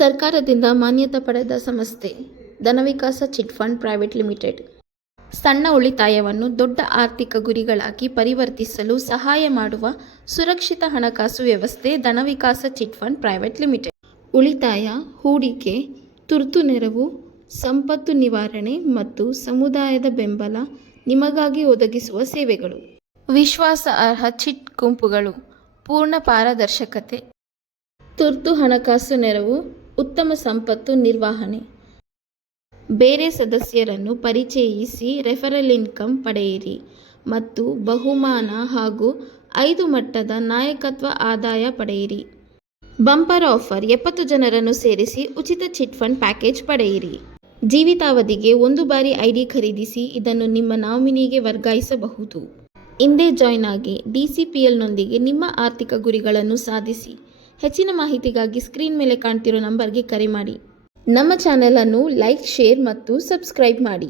ಸರ್ಕಾರದಿಂದ ಮಾನ್ಯತೆ ಪಡೆದ ಸಂಸ್ಥೆ ಧನವಿಕಾಸ ಚಿಟ್ ಫಂಡ್ ಪ್ರೈವೇಟ್ ಲಿಮಿಟೆಡ್. ಸಣ್ಣ ಉಳಿತಾಯವನ್ನು ದೊಡ್ಡ ಆರ್ಥಿಕ ಗುರಿಗಳಾಗಿ ಪರಿವರ್ತಿಸಲು ಸಹಾಯ ಮಾಡುವ ಸುರಕ್ಷಿತ ಹಣಕಾಸು ವ್ಯವಸ್ಥೆ ಧನವಿಕಾಸ ಚಿಟ್ ಫಂಡ್ ಪ್ರೈವೇಟ್ ಲಿಮಿಟೆಡ್. ಉಳಿತಾಯ, ಹೂಡಿಕೆ, ತುರ್ತು ನೆರವು, ಸಂಪತ್ತು ನಿರ್ವಹಣೆ ಮತ್ತು ಸಮುದಾಯದ ಬೆಂಬಲ ನಿಮಗಾಗಿ ಒದಗಿಸುವ ಸೇವೆಗಳು. ವಿಶ್ವಾಸಾರ್ಹ ಚಿಟ್ ಗುಂಪುಗಳು, ಪೂರ್ಣ ಪಾರದರ್ಶಕತೆ, ತುರ್ತು ಹಣಕಾಸು ನೆರವು, ಉತ್ತಮ ಸಂಪತ್ತು ನಿರ್ವಹಣೆ. ಬೇರೆ ಸದಸ್ಯರನ್ನು ಪರಿಚಯಿಸಿ ರೆಫರಲ್ ಇನ್ಕಮ್ ಪಡೆಯಿರಿ ಮತ್ತು ಬಹುಮಾನ ಹಾಗೂ 5 ಮಟ್ಟದ ನಾಯಕತ್ವ ಆದಾಯ ಪಡೆಯಿರಿ. ಬಂಪರ್ ಆಫರ್, 70 ಜನರನ್ನು ಸೇರಿಸಿ ಉಚಿತ ಚಿಟ್ ಫಂಡ್ ಪ್ಯಾಕೇಜ್ ಪಡೆಯಿರಿ. ಜೀವಿತಾವಧಿಗೆ 1 ಬಾರಿ ಐಡಿ ಖರೀದಿಸಿ ಇದನ್ನು ನಿಮ್ಮ ನಾಮಿನಿಗೆ ವರ್ಗಾಯಿಸಬಹುದು. ಇಂದೇ ಜಾಯ್ನ್ ಆಗಿ DCPLನೊಂದಿಗೆ ನಿಮ್ಮ ಆರ್ಥಿಕ ಗುರಿಗಳನ್ನು ಸಾಧಿಸಿ. ಹೆಚ್ಚಿನ ಮಾಹಿತಿಗಾಗಿ ಸ್ಕ್ರೀನ್ ಮೇಲೆ ಕಾಣ್ತಿರೋ ನಂಬರ್ಗೆ ಕರೆ ಮಾಡಿ. ನಮ್ಮ ಚಾನೆಲ್ ಅನ್ನು ಲೈಕ್, ಶೇರ್ ಮತ್ತು ಸಬ್ಸ್ಕ್ರೈಬ್ ಮಾಡಿ.